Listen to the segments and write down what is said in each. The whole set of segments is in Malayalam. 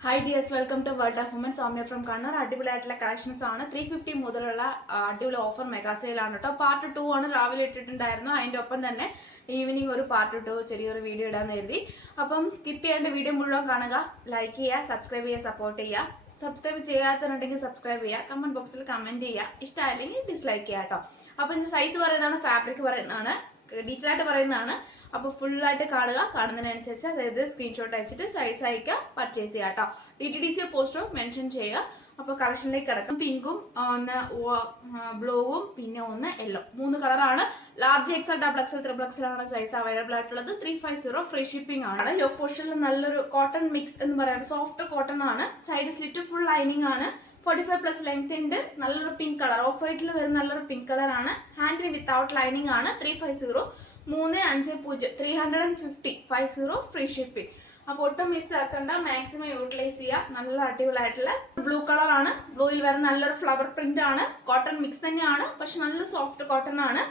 Hi dears, welcome to World of Women. Soumya from Kannur. അടിപൊളിയായിട്ടുള്ള കളക്ഷൻസ് ആണ്. 350 മുതലുള്ള അടിപൊളി ഓഫർ മെഗാ സെയിൽ ആണ് കേട്ടോ. പാർട്ട് 2 ആണ് രാവിലെ ഇട്ടിട്ടുണ്ടായിരുന്നു. അതിന്റെ ഒപ്പം തന്നെ ഈവനിങ് ഒരു പാർട്ട് 2 ചെറിയൊരു വീഡിയോ ഇടാൻ എഴുതി. അപ്പം സ്കിപ്പ് ചെയ്യേണ്ട വീഡിയോ മുഴുവൻ കാണുക, ലൈക്ക് ചെയ്യുക, സബ്സ്ക്രൈബ് ചെയ്യുക, സപ്പോർട്ട് ചെയ്യുക. സബ്സ്ക്രൈബ് ചെയ്യാത്തവരുണ്ടെങ്കിൽ സബ്സ്ക്രൈബ് ചെയ്യുക, കമന്റ് ബോക്സിൽ കമന്റ് ചെയ്യുക, ഇഷ്ടമായില്ലെങ്കിൽ ഡിസ്ലൈക്ക് ചെയ്യുക കേട്ടോ. അപ്പം ഇതിന്റെ സൈസ് പറയുന്നതാണ്, ഫാബ്രിക് പറയുന്നതാണ്, ഡീറ്റെയിൽ ആയിട്ട് പറയുന്നതാണ്. അപ്പോൾ ഫുള്ളായിട്ട് കാണുക, കാണുന്നതിനനുസരിച്ച് അതായത് സ്ക്രീൻഷോട്ട് അയച്ചിട്ട് സൈസ് അയക്കുക, പർച്ചേസ് ചെയ്യുക കേട്ടോ. DTDC പോസ്റ്റോ മെൻഷൻ ചെയ്യുക. അപ്പോൾ കളക്ഷനിലേക്ക് കിടക്കും. പിങ്കും ഒന്ന് ബ്ലൂവും പിന്നെ ഒന്ന് യെല്ലോ, 3 കളറാണ്. ലാർജ് XL, XXL, XXL ആണ് സൈസ് അവൈലബിൾ ആയിട്ടുള്ളത്. 350 ഫ്രീ ഷിപ്പിംഗ് ആണ്. യോ പോർഷനിൽ നല്ലൊരു കോട്ടൺ മിക്സ് എന്ന് പറയുന്നത് സോഫ്റ്റ് കോട്ടൺ ആണ്. സൈഡ് സ്ലിറ്റ് ഫുൾ ലൈനിങ് ആണ്. 45+ ലെങ്ത് ഉണ്ട്. നല്ലൊരു പിങ്ക് കളർ, ഓഫ് വൈറ്റിൽ വരുന്ന നല്ലൊരു പിങ്ക് കളർ ആണ്. ഹാൻഡിൽ വിത്തൗട്ട് ലൈനിങ് ആണ്. 350 350 350 50 ഫ്രീ ഷിപ്പിംഗ്. അപ്പൊ ഒട്ടും മിസ് ആക്കണ്ട, മാക്സിമം യൂട്ടിലൈസ് ചെയ്യുക. നല്ല അടിപൊളിയായിട്ടുള്ള ബ്ലൂ കളർ ആണ്. ബ്ലൂയിൽ വരുന്ന നല്ലൊരു ഫ്ലവർ പ്രിന്റ് ആണ്. കോട്ടൺ മിക്സ് തന്നെയാണ്, പക്ഷെ നല്ല സോഫ്റ്റ് കോട്ടൺ ആണ്.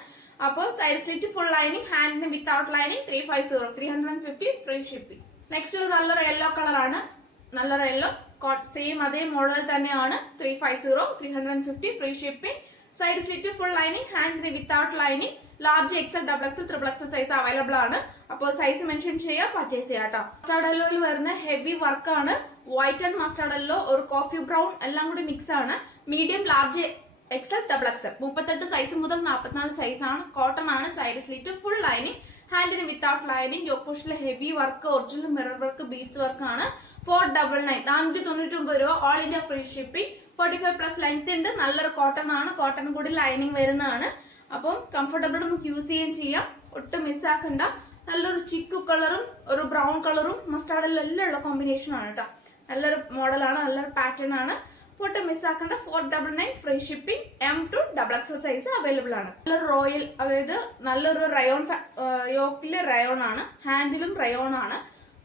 അപ്പോൾ സൈഡ് സ്ലിറ്റ് ഫുൾ ലൈനിങ്, ഹാൻഡിന് without lining. 350 350 free shipping. Next നല്ലൊരു യെല്ലോ കളർ ആണ്. നല്ലൊരു യെല്ലോ സെയിം അതേ മോഡൽ തന്നെയാണ്. 350 350 free shipping. Side slit full lining, ഹാൻഡിന് without lining. Large XL, XXL, XXL size available ആണ്. അപ്പോൾ സൈസ് മെൻഷൻ ചെയ്യുക, പർച്ചേസ് ചെയ്യാം കേട്ടോ. മസ്റ്റാർഡ് യെല്ലോയിൽ വരുന്ന ഹെവി വർക്ക് ആണ്. വൈറ്റ് ആൻഡ് മസ്റ്റാർഡ് യെല്ലോ, ഒരു കോഫി ബ്രൗൺ എല്ലാം കൂടി മിക്സ് ആണ്. Medium, large XL, XXL 38 size മുതൽ 44 സൈസ് ആണ്. കോട്ടൺ ആണ്. സൈഡ് സ്ലിറ്റ് ഫുൾ ലൈനിങ്, ഹാൻഡിന് വിത്തൗട്ട് ലൈനിങ്. യോപ്പോഷിലെ heavy work, original mirror work, beads work ആണ്. 499 499 രൂപ. All India free shipping. 45+ length ഉണ്ട്. നല്ലൊരു കോട്ടൺ ആണ്. കോട്ടൺ കൂടി ലൈനിങ് വരുന്നതാണ്. അപ്പം കംഫർട്ടബിൾ നമുക്ക് യൂസ് ചെയ്യുകയും ചെയ്യാം. ഒട്ടും മിസ്സാക്കണ്ട. നല്ലൊരു ചിക്കു കളറും ഒരു ബ്രൗൺ കളറും മസ്റ്റാർഡിലും എല്ലാം ഉള്ള കോമ്പിനേഷൻ ആണ് കേട്ടോ. നല്ലൊരു മോഡലാണ്, നല്ലൊരു പാറ്റേൺ ആണ്. ഒട്ടും മിസ്സാക്കണ്ട. 499 free shipping. M to XXL size available ആണ്. നല്ലൊരു റോയൽ, അതായത് നല്ലൊരു റയോൺ, യോക്കില് റയോൺ ആണ്. ഹാൻഡിലും റയോൺ ആണ്.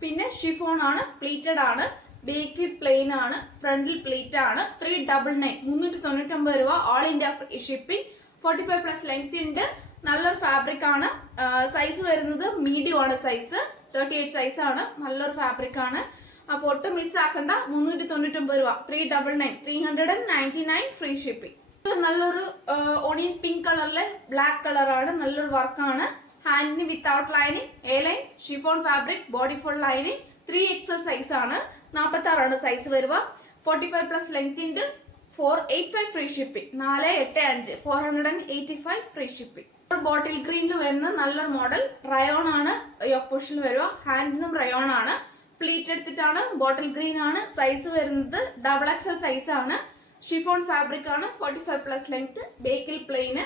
പിന്നെ ഷിഫോൺ ആണ്. പ്ലീറ്റഡ് ആണ്. ബേക്കിഡ് പ്ലെയിൻ ആണ്. ഫ്രണ്ടിൽ പ്ലീറ്റ് ആണ്. 399 399 രൂപ. All India free shipping. 45+ length ഉണ്ട്. നല്ലൊരു ഫാബ്രിക് ആണ്. സൈസ് വരുന്നത് മീഡിയം ആണ്. സൈസ് 38 സൈസ് ആണ്. നല്ലൊരു ഫാബ്രിക് ആണ്. അപ്പൊ ഒട്ടും മിസ് ആക്കണ്ട. 399 രൂപ. 399 399 ഫ്രീ ഷിപ്പിംഗ്. നല്ലൊരു ഓണിയൻ പിങ്ക് കളറിലെ ബ്ലാക്ക് കളർ ആണ്. നല്ലൊരു വർക്കാണ്. ഹാൻഡിന് without lining, A line chiffon fabric, body full lining. 3XL size ആണ്. 46 ആണ് സൈസ് വരുക. 45+ ലെങ്ത് ഉണ്ട്. 485 free shipping. 485 485 free shipping. Bottle ഗ്രീനിൽ വരുന്ന നല്ലൊരു മോഡൽ റയോൺ ആണ്. യോപ്പോഷിൽ വരുക. ഹാൻഡിനും റയോൺ ആണ്. പ്ലീറ്റ് എടുത്തിട്ടാണ്. ബോട്ടിൽ ഗ്രീൻ ആണ്. സൈസ് വരുന്നത് XXL സൈസ് ആണ്. ഷിഫോൺ ഫാബ്രിക് ആണ്. 45+ ലെങ്ത്. ബേക്കിൽ പ്ലെയിന്.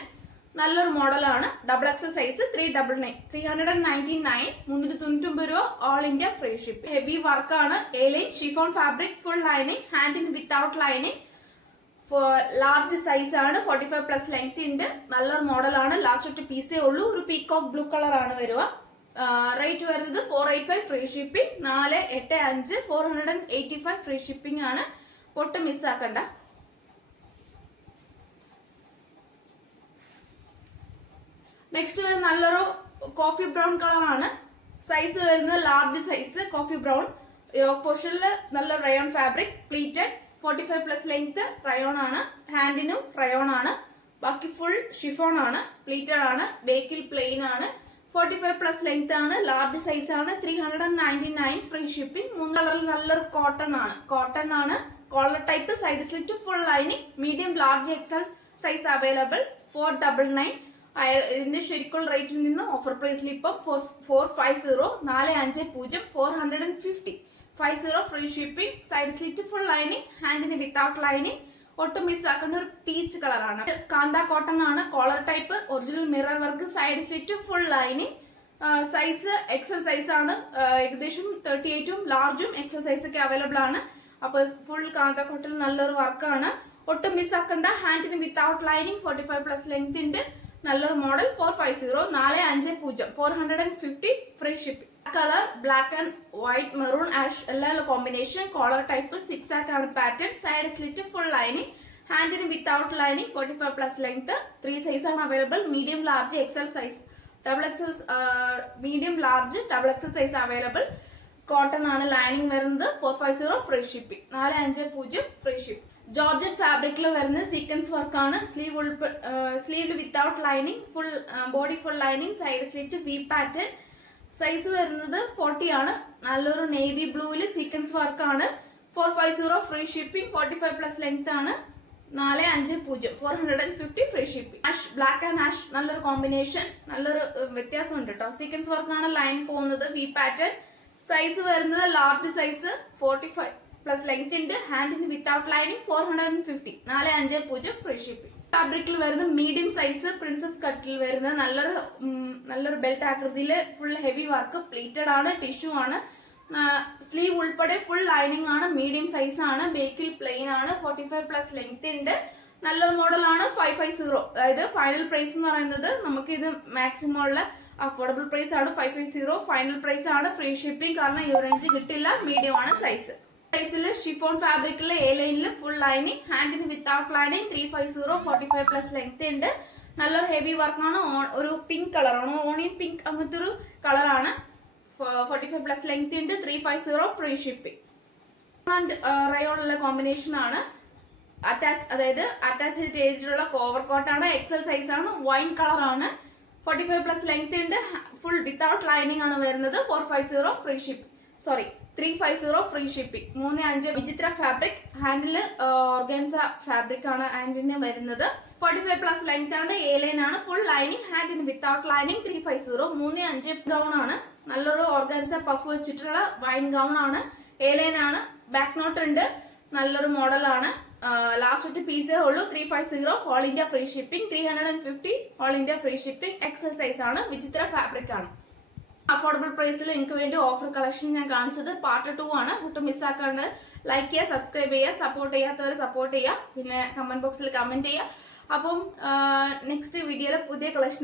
നല്ലൊരു മോഡലാണ്. XXL size. 399 399 399 രൂപ. All India free shipping. Heavy വർക്കാണ്. A line chiffon fabric, full lining, ഹാൻഡിന് വിത്തൗട്ട് ലൈനിങ്. ലാർജ് സൈസ് ആണ്. 45+ ലെങ്ത് ഉണ്ട്. നല്ലൊരു മോഡലാണ്. ലാസ്റ്റ് ഒറ്റ പീസേ ഉള്ളൂ. ഒരു പീകോക്ക് ബ്ലൂ കളർ ആണ് വരിക. റേറ്റ് വരുന്നത് 485 ഫ്രീ ഷിപ്പിംഗ്. 485 485 ഫ്രീ ഷിപ്പിംഗ് ആണ്. ഒട്ടും മിസ്സാക്കണ്ട. നെക്സ്റ്റ് വരുന്ന നല്ലൊരു കോഫി ബ്രൗൺ കളർ ആണ്. സൈസ് വരുന്നത് ലാർജ് സൈസ് കോഫി ബ്രൗൺ. പോർഷനിൽ നല്ല rayon fabric, pleated. 45+ length rayon ആണ്. ഹാൻഡിനും റയോൺ ആണ്. ബാക്കി ഫുൾ ഷിഫോൺ ആണ്. പ്ലീറ്റഡ് ആണ്. ബേക്കിൽ പ്ലെയിൻ ആണ്. 45+ ലെങ്ത് ആണ്. ലാർജ് സൈസ് ആണ്. 399 ഫ്രീ ഷിപ്പിംഗ്. 3 കളറിൽ നല്ലൊരു കോട്ടൺ ആണ്. കോട്ടൺ ആണ്. Collar type. Side slit full lining. Medium, large XL size available. 499. ഇതിന്റെ ശരിക്കുള്ള റേറ്റിൽ നിന്ന് ഓഫർ പ്രൈസിൽ ഇപ്പം 450 450 450 50 free shipping. Side slit full lining, ഹാൻഡിന് വിത്തൗട്ട് ലൈനിങ്. ഒട്ടും മിസ് ആക്കേണ്ട ഒരു പീച്ച് കളറാണ്. കാന്ത കോട്ടൺ ആണ്. Collar type, original mirror work, side slit full lining. Size XL size ആണ്. ഏകദേശം 38ഉം ലാർജും XL സൈസ് ഒക്കെ അവൈലബിൾ ആണ്. അപ്പൊ ഫുൾ കാന്ത കോട്ടൺ നല്ലൊരു വർക്കാണ്. ഒട്ടും മിസ് ആക്കണ്ട. ഹാൻഡിന് വിത്തൗട്ട് ലൈനിങ്. 45+ ലെങ്ത് ഉണ്ട്. നല്ലൊരു model. 450 450 450 free shipping. Colour black and white, maroon, ash എല്ലാം കോമ്പിനേഷൻ. കോളർ ടൈപ്പ് 6 ആണ് pattern. Side slit full lining, ഹാൻഡിന് വിത്തൗട്ട് ലൈനിങ്. 45+ ലെങ്ത്. 3 സൈസ് ആണ് available. Medium, large, XL size. Medium, large, XXL size available. Cotton ആണ് ലൈനിങ് വരുന്നത് 450 free shipping 450 free shipping georgette ഫാബ്രിക്കിൽ വരുന്ന സീക്വൻസ് വർക്കാണ് sleeve without lining full body full lining side slit V pattern size വരുന്നത് 40 ആണ് നല്ലൊരു നേവി ബ്ലൂവിൽ സീക്വൻസ് വർക്കാണ് 450 ഫ്രീ ഷിപ്പിംഗ് 45 പ്ലസ് ലെങ്ത് ആണ് 450 450 free shipping ash black and ash നല്ലൊരു കോമ്പിനേഷൻ നല്ലൊരു വ്യത്യാസം ഉണ്ട് കേട്ടോ സീക്വൻസ് വർക്കാണ് ലൈൻ പോകുന്നത് വി പാറ്റേൺ സൈസ് വരുന്നത് ലാർജ് സൈസ് 45 പ്ലസ് ലെങ്ത് ഉണ്ട് ഹാൻഡിന് വിത്തൗട്ട് ലൈനിങ് 450 450 ഫ്രീ ഷിപ്പിംഗ് ഫാബ്രിക്കിൽ വരുന്ന മീഡിയം സൈസ് പ്രിൻസസ് കട്ടിൽ വരുന്നത് നല്ലൊരു ബെൽറ്റ് ആകൃതിയിൽ ഫുൾ ഹെവി വർക്ക് പ്ലീറ്റഡ് ആണ് ടിഷ്യൂ ആണ് സ്ലീവ് ഉൾപ്പെടെ ഫുൾ ലൈനിങ് ആണ് മീഡിയം സൈസ് ആണ് ബേക്കിൽ പ്ലെയിൻ ആണ് 45 പ്ലസ് ലെങ്ത് ഉണ്ട് നല്ലൊരു മോഡലാണ് 550 അതായത് ഫൈനൽ പ്രൈസ് എന്ന് പറയുന്നത് നമുക്ക് ഇത് മാക്സിമം ഉള്ള അഫോർഡബിൾ പ്രൈസ് ആണ് 550 ഫൈനൽ പ്രൈസ് ആണ് ഫ്രീ ഷിപ്പിംഗ് കാരണം ഈ റേഞ്ച് കിട്ടില്ല മീഡിയം ആണ് സൈസ് സൈസിൽ ഷിഫോൺ ഫാബ്രിക്കിൽ എ ലൈനിൽ ഫുൾ ലൈനിങ് ഹാൻഡിന് വിത്തൗട്ട് ലൈനിങ് 350 45 പ്ലസ് ലെങ്ത് ഉണ്ട് നല്ലൊരു ഹെവി വർക്കാണ് ഒരു പിങ്ക് കളറാണ് ഓണിയൻ പിങ്ക് അങ്ങനത്തെ ഒരു കളറാണ് 45 പ്ലസ് ലെങ്ത് ഉണ്ട് 350 ഫ്രീ ഷിപ്പിംഗ് ആൻഡ് റയോണുള്ള കോമ്പിനേഷൻ ആണ് അറ്റാച്ച് ചെയ്തിട്ടുള്ള കോവർ കോട്ടാണ് എക്സൽ സൈസ് ആണ് വൈൻ കളർ ആണ് 45 പ്ലസ് ലെങ്ത് ഉണ്ട് ഫുൾ വിത്തൗട്ട് ലൈനിങ് ആണ് വരുന്നത് 450 ഫ്രീ ഷിപ്പിംഗ് 350 ഫ്രീ ഷിപ്പിംഗ് 35 വിചിത്ര ഫാബ്രിക് ഹാൻഡിൽ ഓർഗൻസ ഫാബ്രിക് ആണ് ഹാൻഡിന് വരുന്നത് 45 പ്ലസ് ലെങ്ത് ആണ് എ ലൈൻ ആണ് ഫുൾ ലൈനിങ് ഹാൻഡിന് വിത്തൗട്ട് ലൈനിങ് 350 35 ഗൗൺ ആണ് നല്ലൊരു ഓർഗൻസ പഫ് വെച്ചിട്ടുള്ള വൈൻ ഗൗൺ ആണ് എ ലൈൻ ആണ് ബാക്ക് നോട്ട് ഉണ്ട് നല്ലൊരു മോഡലാണ് ലാസ്റ്റ് ഒറ്റ പീസേ ഉള്ളൂ 350 all India free shipping 350 all India free shipping XL size ആണ് വിചിത്ര ഫാബ്രിക് ആണ് അഫോർഡബിൾ പ്രൈസിൽ എനിക്ക് വേണ്ടി ഓഫർ കളക്ഷൻ ഞാൻ കാണിച്ചത് പാർട്ട് 2 ആണ് ഒട്ടും മിസ്സാക്കാണ്ട് ലൈക്ക് ചെയ്യുക സബ്സ്ക്രൈബ് ചെയ്യുക സപ്പോർട്ട് ചെയ്യാത്തവർ സപ്പോർട്ട് ചെയ്യുക പിന്നെ കമന്റ് ബോക്സിൽ കമന്റ് ചെയ്യുക അപ്പം നെക്സ്റ്റ് വീഡിയോയിൽ പുതിയ കളക്ഷൻ